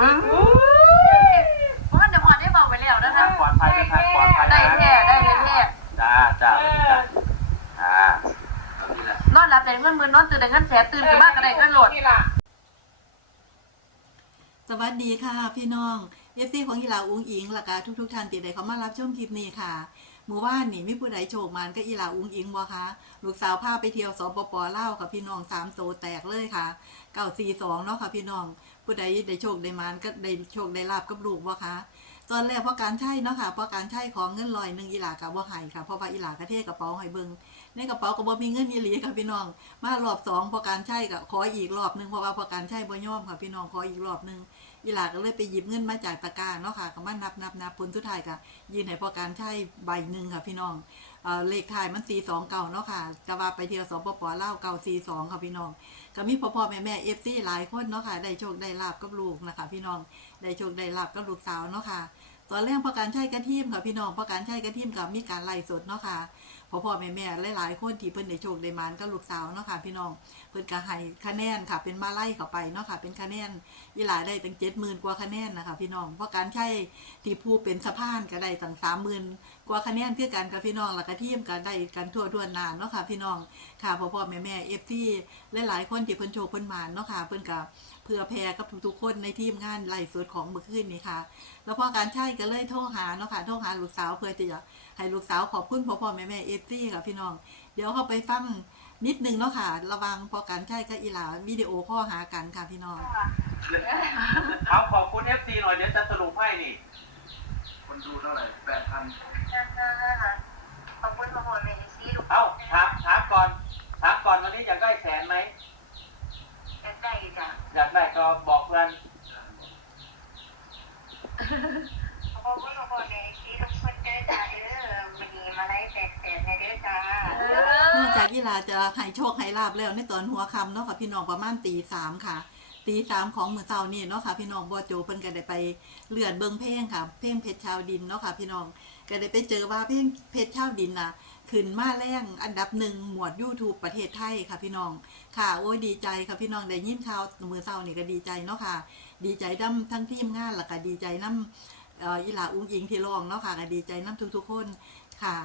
มึงเพราะมันเดี๋ยวพอได้บอกไปแล้วนะทาคะงปลอดภัยทางปลอดภัยได้นะแท้ได้เลยแท้จ้าจ้าจ้าอ่าตอนนี้แหละนอนหลับแต่เงินมือนนอนตื่นแต่เงินแสนตื่นขึ้นมากก็ได้เงินโหลด นี่ล่ะ สวัสดีค่ะ พี่น้องเอฟซีของกีฬาอุ้งอิงและกาทุกทุกๆท่านที่ได้เขามารับชมคลิปนี้ค่ะเมื่อวานนี่ไมีผู้ใดโชคมันก็อีหลาอุ้งอิงบ่คะลูกสาวพาไปเที่ยวสปปลาวค่ะพี่น้องสามโตแตกเลยค่ะเก้าสี่สองเนาะค่ะพี่น้อง ผู้ใดได้โชคได้มานก็ได้โชคได้ลาบกับลูกบ่คะตอนแรกเพราะการใช่เนาะค่ะเพราะการใช่ของเงินลอยหนึ่งอีหลากับบ่าห้ค่ะเพราะว่าอีหลากระเทกระเป๋าให้เบิ่งในกระเป๋าก็บ่มีเงินอีหลีค่ะพี่น้อง มารอบสองเพราะการใช่กับขออีกรอบหนึงเพราะว่าเพราะการใช่บ่ยอมค่ะพี่น้องขออีกรอบหนึง อีหลาก็เลยไปหยิบเงินมาจากตะกร้าเนาะค่ะก็มานับนับนับผลสุดท้ายก็ยืนให้พอการใช้ใบหนึ่งค่ะ พี่น้องเออเลขทายมัน4 2เก่าเนาะค่ะก็ว่าไปเที่ยวสปปเล่าเก่า4 2ค่ะพี่น้องก็มีพ่อพ่อแม่แม่ FC หลายคนเนาะค่ะได้โชคได้ลาบกับลูกนะคะ พี่น้องได้โชคได้ลาบกับลูกสาวเนาะค่ะตอนแรกพอการใช้กระทิมค่ะพี่น้องพอการใช้กระทิมกับมีการไล่สดเนาะค่ะ พ่อพ่อแม่แม่หลายๆคนที่เพิ่นได้โชคได้มานกับลูกสาวเนาะค่ะพี่น้องเพิ่นก็ให้คะแนนค่ะ เป็นมาไล่เข้าไปเนาะค่ะ เป็นคะแนนอีหลายได้ตั้งเจ็ดหมื่นกว่าคะแนนนะคะพี่น้องเพราะการใช้ที่ผู้เป็นสะพานก็ได้ตั้งสามหมื่นกว่าคะแนนคือกันค่ะพี่น้องแล้วก็ทีมก็ได้กันทั่วทั่วนานเนาะค่ะพี่น้องค่ะพ่อพ่อแม่แม่เอฟซีหลายๆคนที่เพิ่นโชว์เพิ่นมานเนาะค่ะเพิ่นก็ เพื่อแพรกับทุกๆคนในทีมงานไล่สดของเมื่อคืนนี้ค่ะ แล้วพอการใช้ก็เลยโทรหาเนาะค่ะโทรหาลูกสาวเพื่อที่จะให้ลูกสาวขอบคุณพ่อพ่อแม่แม่เอฟซีค่ะพี่น้อง เดี๋ยวเข้าไปฟังนิดนึงเนาะค่ะ ระวังพอการใช้กับอีหลาวิดีโอข้อหากันค่ะพี่น้องเอาขอบคุณ FC หน่อยเดี๋ยวจะสรุปให้นี่ คนดูเท่าไหร่แปดพันขอบคุณพ่อพ่อแม่ซีลูกเอาถามถามก่อนถามก่อนวันนี้อยากได้แสนไหม ได้จ้ะอยากได้ก็บอกเพื่อนขอบคุณพ่อพ่อแม่ซีลูกคนเด้อจ้าเด้อวันนี้มาไล่แสนแสนในเด้อจ้านอกจากกีฬาจะให้โชคให้ลาบแล้วในตอนหัวค่ำเนาะค่ะพี่น้องประมาณตีสามค่ะ ตีสามของมื้อเช้านี่เนาะค่ะพี่น้องบอโจเพิ่นก็ได้ไปเลื่อนเบิ่งเพลงค่ะ เพลงเพชรชาวดินเนาะค่ะพี่น้อง ก็ได้ไปเจอว่าเพลงเพชรเช่าดินนะขึ้นมาแรงอันดับหนึ่งหมวด YouTube ประเทศไทยค่ะพี่น้อง ค่ะโอ้ยดีใจค่ะพี่น้องได้ยินข่าวมือเช้านี่ก็ดีใจเนาะค่ะ ดีใจนํทั้งทีมงานแล้วก็ดีใจน้ำอีหลาอุ้งอิงที่ร้องเนาะค่ะก็ดีใจน้ำทุกๆคนค่ะ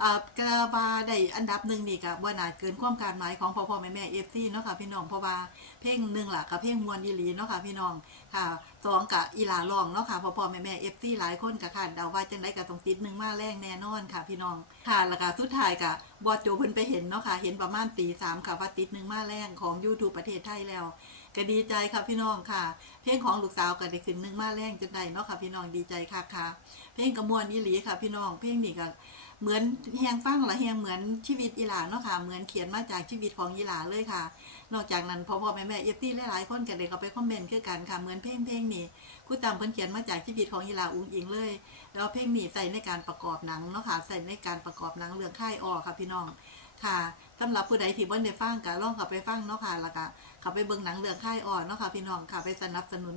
เอ่อกระบาได้อันดับหนึ่งนี่กับว่านาเกินความคาดหมายของพ่อพ่อแม่แม่เอฟซีเนาะค่ะพี่น้องเพราะว่าเพลงหนึ่งล่ะกับเพลงมวนยีหลีเนาะค่ะพี่น้องค่ะสองกับอีหลาลองเนาะค่ะพ่อพ่อแม่แม่เอฟซีหลายคนกับคาดเดาว่าจังไดกับตรงติดหนึ่งมาแรงแน่นอนค่ะพี่น้องค่ะแล้วก็สุดท้ายกับบอดโจเพิ่นไปเห็นเนาะค่ะเห็นประมาณตีสามค่ะว่าติดหนึ่งมาแรงของ YouTube ประเทศไทยแล้วก็ดีใจค่ะพี่น้องค่ะ เพลงของลูกสาวก็ได้ขึ้นหนึ่งมาแรงจนได้เนาะค่ะพี่น้องดีใจค่ะค่ะเพลงกระมวลอีหลีค่ะพี่น้องเพลงนี่ก็ เหมือนแหงฟังละแหงเหมือนชีวิตอีหลาเนาะค่ะ เหมือนเขียนมาจากชีวิตของอีหลาเลยค่ะ นอกจากนั้นพ่อพ่อแม่แม่เอฟซีหลายๆคนก็ได้เขาไปคอมเมนต์คือกันค่ะ เหมือนเพลงเพลงนี้ครูตามเพิ่นเขียนมาจากชีวิตของอีหลาอุ้งอิงเลย แล้วเพลงนี้ใส่ในการประกอบหนังเนาะค่ะ ใส่ในการประกอบหนังเรื่องค่ายออค่ะพี่น้องค่ะสำหรับผู้ใดที่บ่ได้ฟังก็ลองเข้าไปฟังเนาะค่ะแล้วก็เข้าไปเบิ่งหนังเรื่องค่ายออเนาะค่ะพี่น้องค่ะไปสนับสนุน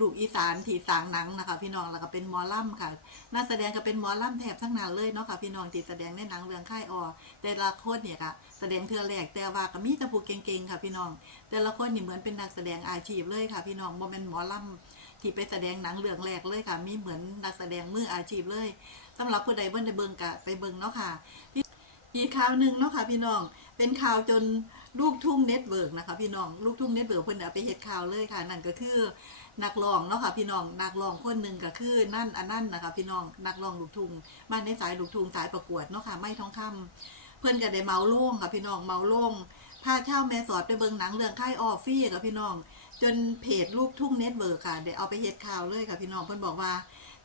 ลูกอีสานที่สางหนังนะคะ พี่น้องแล้วก็เป็นมอล่ำค่ะนักแสดงก็เป็นมอล่ำแทบทั้งนั้นเลยเนาะค่ะพี่น้องที่แสดงในหนังเรื่องค่ายออแต่ละคนเนี่ยค่ะแสดงเทือแรกแต่ว่าก็มีแต่ผู้เก่งๆค่ะพี่น้อง แต่ละคนนี่เหมือนเป็นนักแสดงอาชีพเลยค่ะ พี่น้องบ่แม่นมอล่ำที่ไปแสดงหนังเรื่องแรกเลยค่ะ มีเหมือนนักแสดงมืออาชีพเลยสำหรับผู้ใดเบิ่งได้เบิ่งก็ไปเบิ่งเนาะค่ะอีกข่าวหนึ่งเนาะค่ะพี่น้องเป็นข่าวจน ลูกทุ่งเน็ตเวิร์กนะคะพี่น้องลูกทุ่งเน็ตเวิร์กเพิ่นเอาไปเฮ็ดข่าวเลยค่ะ นั่นก็คือนักร้องเนาะค่ะพี่น้องนักร้องคนหนึ่งก็คือนั่นอันนั่นนะคะพี่น้องนักร้องลูกทุ่งมาในสายลูกทุ่งสายประกวดเนาะค่ะไม่ทองคำเพื่อนก็ได้เมาโล่งค่ะพี่น้องเมาโล่งพาเช่าแม่สอดไปเบิ่งหนังเรื่องค่ายออฟฟี่ค่ะพี่น้อง จนเพจลูกทุ่งเน็ตเวิร์กค่ะได้เอาไปเฮ็ดข่าวเลยค่ะพี่น้องเพิ่นบอกว่า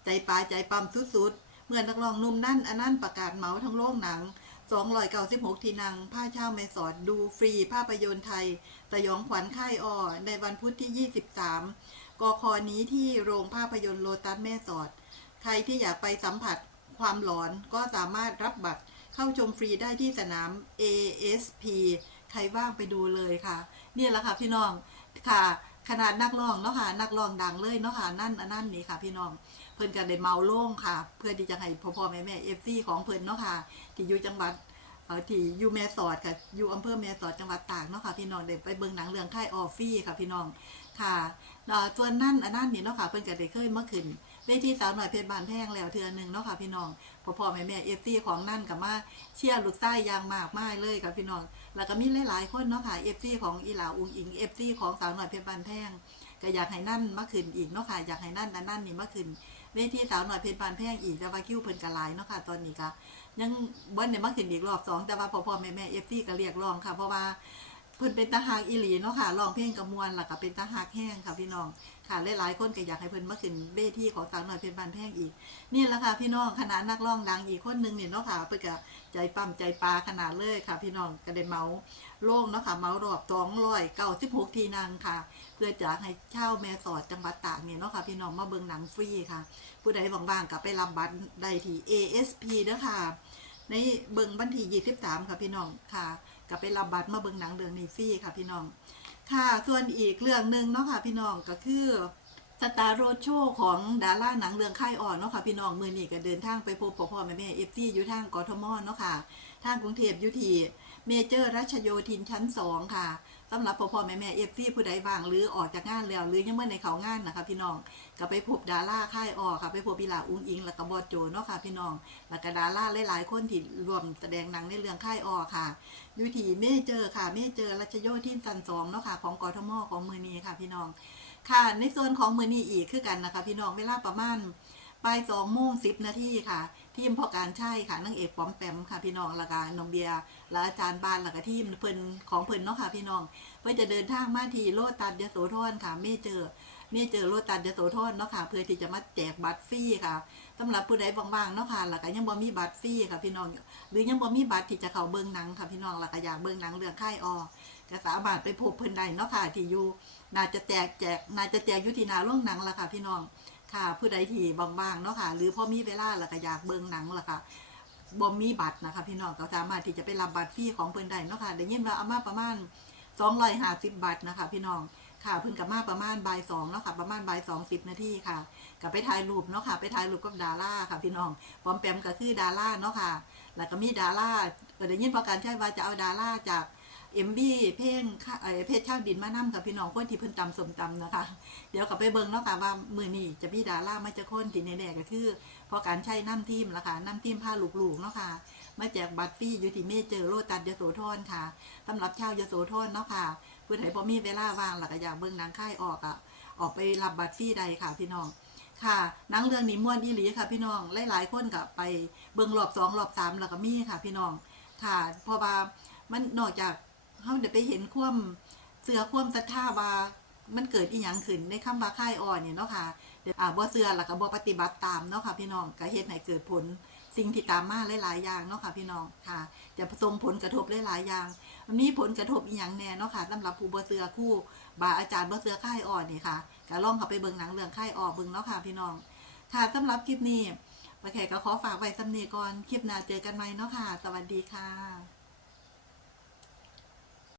ใจปลายใจปั๊มสุดๆเมื่อนักร้องนุ่มนั่นอันนั่นประกาศเมาทั้งโรงหนัง 296 ที่นั่งผ้าเช่าแม่สอดดูฟรีภาพยนตร์ไทย สยองขวัญค่ายออในวันพุธที่ 23 กคนี้ที่โรงภาพยนตร์โลตัสแม่สอด ใครที่อยากไปสัมผัสความหลอนก็สามารถรับบัตรเข้าชมฟรีได้ที่สนาม ASP ใครว่างไปดูเลยค่ะ นี่แหละค่ะพี่น้องค่ะ ขนาดนักร้องเนาะค่ะนักร้องดังเลยเนาะค่ะนั่นอันนั่นนี่ค่ะ พี่น้องเพิ่นก็ได้เมาโล่งค่ะ เพื่อที่จะให้พ่อพ่อแม่แม่เอฟซีของเพิ่นเนาะค่ะ ที่อยู่จังหวัดเออที่อยู่แม่สอดค่ะอยู่อำเภอแม่สอดจังหวัดตากเนาะค่ะพี่น้องได้ไปเบิ่งหนังเรื่องค่ายออฟฟี่ค่ะพี่น้องค่ะส่วนนั่นอันนั้นนี่เนาะค่ะเพิ่นก็ได้เคยเมื่อคืน เวทีสาวหน่อยเพชรบานแพงแล้วเทื่อหนึ่งเนาะค่ะพี่น้องพ่อพ่อแม่แม่ FC ของนั่นก็มาเชียร์ลูกชายอย่างมากมาเลยค่ะพี่น้อง แล้วก็มีหลายๆคนเนาะค่ะ FC ของอีหลาอุงอิง FC ของสาวหน่อยเพชรบานแพงก็อยากให้นั่นมาขึ้นอีกเนาะค่ะอยากให้นั่นอันนั้นนี่มาขึ้นเวทีสาวหน่อยเพชรบานแพงอีกแต่ว่าคิวเพิ่นก็หลายเนาะค่ะตอนนี้ก็ยังบ่ได้มาขึ้นอีกรอบสองแต่ว่าพ่อพ่อแม่แม่ FC ก็เรียกร้องค่ะเพราะว่า พิ่นเป็นตาหากอีหลีเนาะค่ะร้องเพลงกระมวลแล้วก็เป็นตาหากแห้งค่ะพี่น้องค่ะหลายๆคนก็อยากให้เพิ่นมาขึ้นเวทีของสาวน้อยเพชรบานแพงอีก นี่แหละค่ะพี่น้องคณะนักร้องดังอีกคนนึงเนี่ยเนาะค่ะเพิ่นก็ใจปั๊มใจปลาขนาดเลยค่ะ พี่น้องก็ได้เมาโล่งเนาะค่ะเมารอบ296ทีนังค่ะ เพื่อจะให้เช่าแม่สอดจังหวัดตากเนี่ยเนาะค่ะพี่น้องมาเบิ่งหนังฟรีค่ะ ผู้ใดว่างๆก็ไปรับบัตรได้ที่ ASP เด้อค่ะในเบิ่งวันที่23ค่ะพี่น้องค่ะ ก็ไปรับบัตรมาเบิ่งหนังเรื่องนี้ฟรีค่ะพี่น้อง ค่ะส่วนอีกเรื่องหนึ่งเนาะค่ะพี่น้องก็คือสตาร์โรดโชว์ของดาราหนังเรื่องค่ายอ่อนเนาะค่ะพี่น้องมือนี่ก็เดินทางไปพบพ่อพ่อแม่แม่เอฟซีอยู่ทางกทมเนาะค่ะ ทางกรุงเทพยูทีเมเจอร์รัชโยธินชั้นสองค่ะ สำหรับพ่อพ่อแม่แม่เอฟซีผู้ใดว่างหรือออกจากงานแล้ว หรือยังไม่ในเขางานนะคะพี่น้องก็ไปพบดาราค่ายอ่อค่ะไปพบพิลาอุ้งอิง แล้วก็บอสโจเนาะค่ะพี่น้องแล้วก็ดาราหลายๆคนที่รวมแสดงหนังในเรื่องค่ายอ่อค่ะอยู่ที่เมเจอร์ค่ะเมเจอร์รัชโยธินสันสองเนาะค่ะของกทมของมือนีค่ะพี่น้อง ค่ะในส่วนของมือนีอีกคือกันนะคะ พี่น้องเวลาประมาณบ่ายสองโมงสิบนาทีค่ะ ทีมพอการใช่ค่ะนางเอกป้อมแปมค่ะพี่น้องล้วก็น้องเบียร์และอาจารย์บ้านล้วก็ทีมเพิ่นของเพิ่นเนาะค่ะพี่น้อง เพื่อจะเดินทางมาที่โลตัสยโสธรค่ะเมเจอร์เมเจอร์โลตัสยโสธรเนาะค่ะ เพื่อที่จะมาแจกบัตรฟรีค่ะสำหรับผู้ใดว่างๆเนาะค่ะแล้วก็ยังบ่มีบัตรฟรีค่ะพี่น้อง หรือยังบ่มีบัตรที่จะเข้าเบิ่งหนังค่ะพี่น้องแล้วก็อยากเบิ่งหนังเรื่องค่ายออก็สามารถไปพบเพิ่นได้เนาะค่ะที่อยู่น่าจะแจกแจกน่าจะแจกอยู่ที่น้าโรงหนังละค่ะพี่น้อง ค่ะผู้ใดที่ว่างๆเนาะค่ะ หรือพอมีเวลาแล้วก็อยากเบิ่งหนังล่ะค่ะบ่มีบัตรนะคะ พี่น้องก็สามารถที่จะไปรับบัตรฟรีของเพิ่นได้เนาะค่ะได้ยินว่าเอามาประมาณ250บัตนะคะ พี่น้องค่ะเพิ่นก็มาประมาณบ่ายสองเนาะค่ะ ประมาณบ่ายสองสิบนาทีค่ะก็ไปถ่ายรูปเนาะค่ะ ไปถ่ายรูปกับดาราค่ะ พี่น้องปอมแปมก็คือดาราเนาะค่ะ แล้วก็มีดาราก็ได้ยินพอการใช่ว่าจะเอาดาราจาก เอ็มบีเพลงเอเพชรช่าติดินมานํกับพี่น้องคนที่เพิ่นตำสมตำนะคะ เดี๋ยวกลับไปเบิ่งเนาะค่ะว่ามือนี้จะมีดารามาจะคนที่แน่ๆก็คือพอการใช้น้ำทีมละค่ะน้ำทีมผ้าลูกๆเนาะค่ะมาแจกบัตรฟรีอยู่ที่เมเจอร์โลตัสยโสธรค่ะสำหรับชาวยโสธรเนาะค่ะผู้ใดบ่มีเวลาว่างแล้วก็อยากเบิ่งนังค่ายออกอะออกไปรับบัตรฟรีใดค่ะพี่น้องค่ะนังเรื่องนี้ม่วนอีหลีค่ะพี่น้องหลายๆคนก็ไปเบิ่งรอบสองรอบสามแล้วก็มีค่ะพี่น้องค่ะพราะว่ามันนอกจาก เฮาได้ไปเห็นความเสือความศรัทธาว่ามันเกิดอีหยังขึ้นในคำว่าค่ายอ่อนเนี่ยเนาะค่ะเดี๋ยวอ่าบ่เสือแล้วก็บ่ปฏิบัติตามเนาะค่ะพี่น้องก็เฮ็ดให้เกิดผลสิ่งที่ตามมาหลายๆอย่างเนาะค่ะพี่น้องค่ะ จะส่งผลกระทบหลายๆอย่างมันมีผลกระทบอีหยังแน่เนาะค่ะสำหรับผู้บ่เสือคู่บาอาจารย์บ่เสือค่ายอ่อนนี่ค่ะก็ลองเข้าไปเบิ่งหนังเรื่องค่ายอ่อนเบิ่งเนาะค่ะพี่น้อง ค่ะสำหรับคลิปนี้ป้าแขกก็ขอฝากไว้สำเนีก่อน คลิปหน้าเจอกันใหม่เนาะค่ะ สวัสดีค่ะ